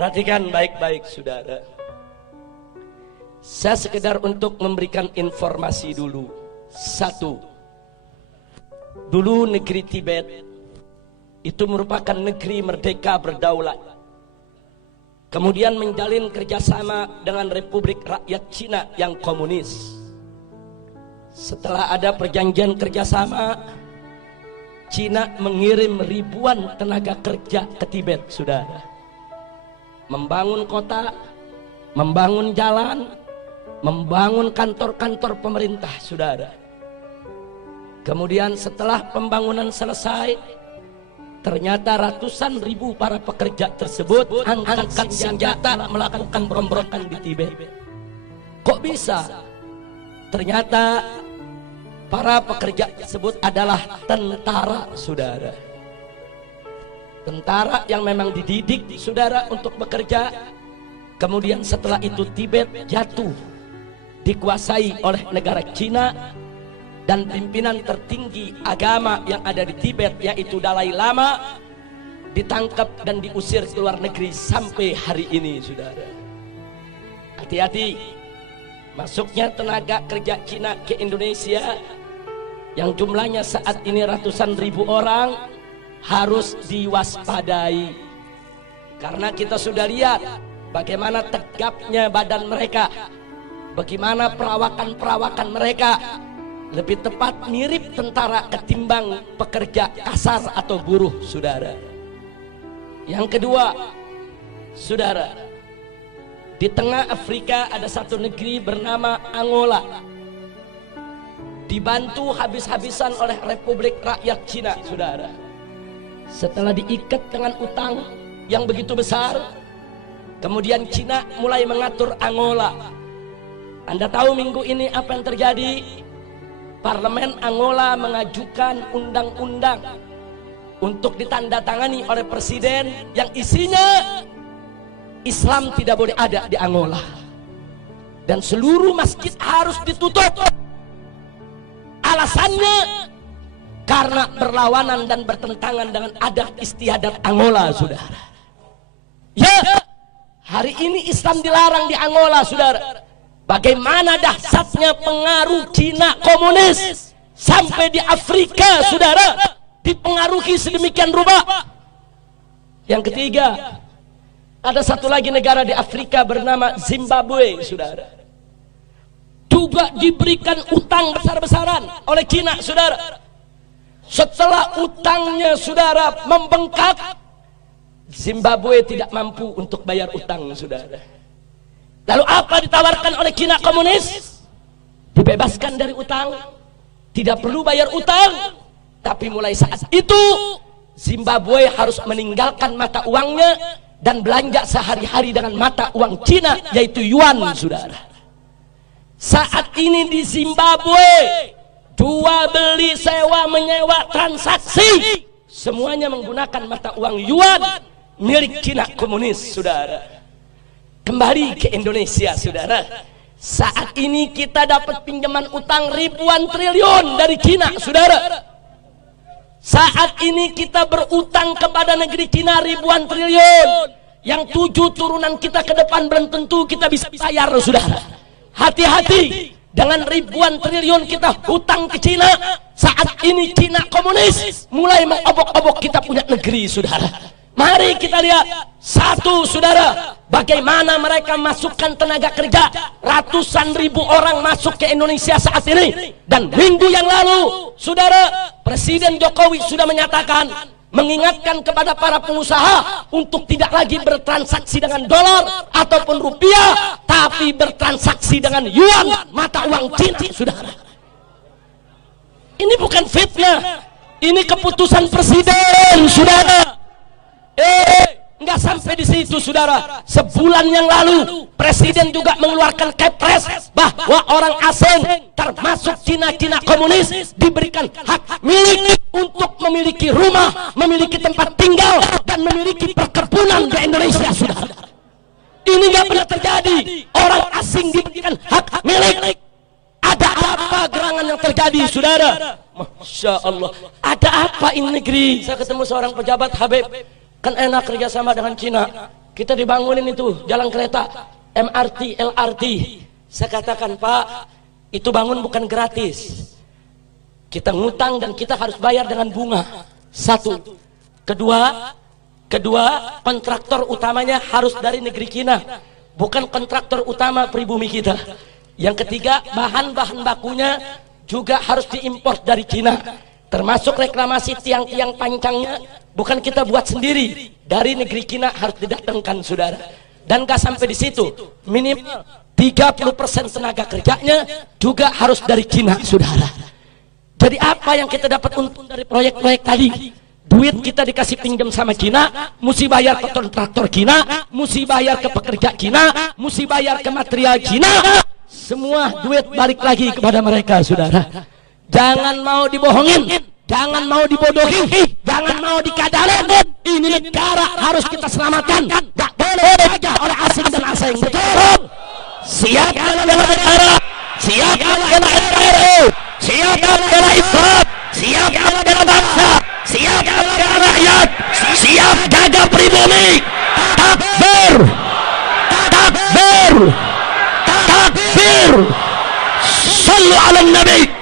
Perhatikan baik-baik saudara. Saya sekedar untuk memberikan informasi dulu. Satu, dulu negeri Tibet itu merupakan negeri merdeka berdaulat. Kemudian menjalin kerjasama dengan Republik Rakyat Cina yang komunis. Setelah ada perjanjian kerjasama, Cina mengirim ribuan tenaga kerja ke Tibet, saudara. Membangun kota, membangun jalan, membangun kantor-kantor pemerintah, saudara. Kemudian setelah pembangunan selesai, ternyata ratusan ribu para pekerja tersebut angkat senjata melakukan pemberontakan di Tibet. Kok bisa? Ternyata para pekerja tersebut adalah tentara, saudara. Tentara yang memang dididik, saudara, untuk bekerja. Kemudian setelah itu Tibet jatuh, dikuasai oleh negara Cina. Dan pimpinan tertinggi agama yang ada di Tibet, yaitu Dalai Lama, ditangkap dan diusir ke luar negeri sampai hari ini, saudara. Hati-hati, masuknya tenaga kerja Cina ke Indonesia yang jumlahnya saat ini ratusan ribu orang harus diwaspadai. Karena kita sudah lihat bagaimana tegapnya badan mereka, bagaimana perawakan-perawakan mereka. Lebih tepat mirip tentara ketimbang pekerja kasar atau buruh, saudara. Yang kedua, saudara, di tengah Afrika ada satu negeri bernama Angola, dibantu habis-habisan oleh Republik Rakyat Cina, saudara. Setelah diikat dengan utang yang begitu besar, kemudian Cina mulai mengatur Angola. Anda tahu minggu ini apa yang terjadi? Parlemen Angola mengajukan undang-undang untuk ditandatangani oleh presiden yang isinya Islam tidak boleh ada di Angola dan seluruh masjid harus ditutup. Alasannya karena berlawanan dan bertentangan dengan adat istiadat Angola, saudara. Ya, hari ini Islam dilarang di Angola, saudara. Bagaimana dahsyatnya pengaruh Cina komunis sampai di Afrika, saudara, dipengaruhi sedemikian rupa. Yang ketiga, ada satu lagi negara di Afrika bernama Zimbabwe, saudara, juga diberikan utang besar-besaran oleh Cina, saudara. Setelah utangnya, saudara, membengkak, Zimbabwe tidak mampu untuk bayar utang, saudara. Lalu apa ditawarkan oleh Cina komunis? Dibebaskan dari utang, tidak perlu bayar utang. Tapi mulai saat itu Zimbabwe harus meninggalkan mata uangnya dan belanja sehari-hari dengan mata uang Cina, yaitu yuan, saudara. Saat ini di Zimbabwe, jual beli, sewa menyewa, transaksi semuanya menggunakan mata uang yuan milik Cina komunis, saudara. Kembali ke Indonesia, saudara. Saat ini kita dapat pinjaman utang ribuan triliun dari Cina, saudara. Saat ini kita berutang kepada negeri Cina ribuan triliun, yang 7 turunan kita ke depan belum tentu kita bisa bayar, saudara. Hati-hati dengan ribuan triliun kita hutang ke Cina. Saat ini Cina komunis mulai mengobok-obok kita punya negeri, saudara. Mari kita lihat satu, saudara, bagaimana mereka masukkan tenaga kerja. Ratusan ribu orang masuk ke Indonesia saat ini. Dan minggu yang lalu, saudara, Presiden Jokowi sudah menyatakan, mengingatkan kepada para pengusaha untuk tidak lagi bertransaksi dengan dolar ataupun rupiah, tapi bertransaksi dengan yuan, mata uang Cina, saudara. Ini bukan fitnah, ini keputusan presiden, saudara. Nggak sampai di situ, saudara. Sebulan yang lalu presiden juga mengeluarkan kepres bahwa orang asing termasuk Cina komunis diberikan hak milik untuk memiliki rumah, memiliki tempat tinggal, dan memiliki perkebunan di Indonesia, saudara. Ini nggak pernah terjadi. Orang asing diberikan hak milik. Ada apa gerangan yang terjadi, saudara? Masya Allah. Ada apa ini negeri? Saya ketemu seorang pejabat, Habib, kan enak kerjasama dengan Cina. kita dibangunin itu jalan kereta, MRT, LRT. Saya katakan, Pak, itu bangun bukan gratis. Kita ngutang dan kita harus bayar dengan bunga. Satu. Kedua, kontraktor utamanya harus dari negeri Cina, bukan kontraktor utama pribumi kita. Yang ketiga, bahan-bahan bakunya juga harus diimpor dari Cina, termasuk reklamasi tiang-tiang pancangnya bukan kita buat sendiri, dari negeri Cina harus didatangkan, saudara. Dan gak sampai di situ, minimal 30% tenaga kerjanya juga harus dari Cina, saudara. Jadi apa yang kita dapat untung dari proyek-proyek tadi? Duit kita dikasih pinjam sama Cina, mesti bayar ke kontraktor Cina, mesti bayar ke pekerja Cina, mesti bayar ke material Cina. Semua duit balik lagi kepada mereka, saudara. Jangan mau dibohongin, jangan mau dibodohi, jangan mau dikadalin. Ini negara harus kita selamatkan. Gak boleh saja oleh asing dan asing. Betul. Siap bela negara, siap bela NKRI, siap bela Islam, siap bela bangsa, siap bela rakyat, siap jaga pribumi. Takbir, takbir, takbir. Sallu ala Nabi.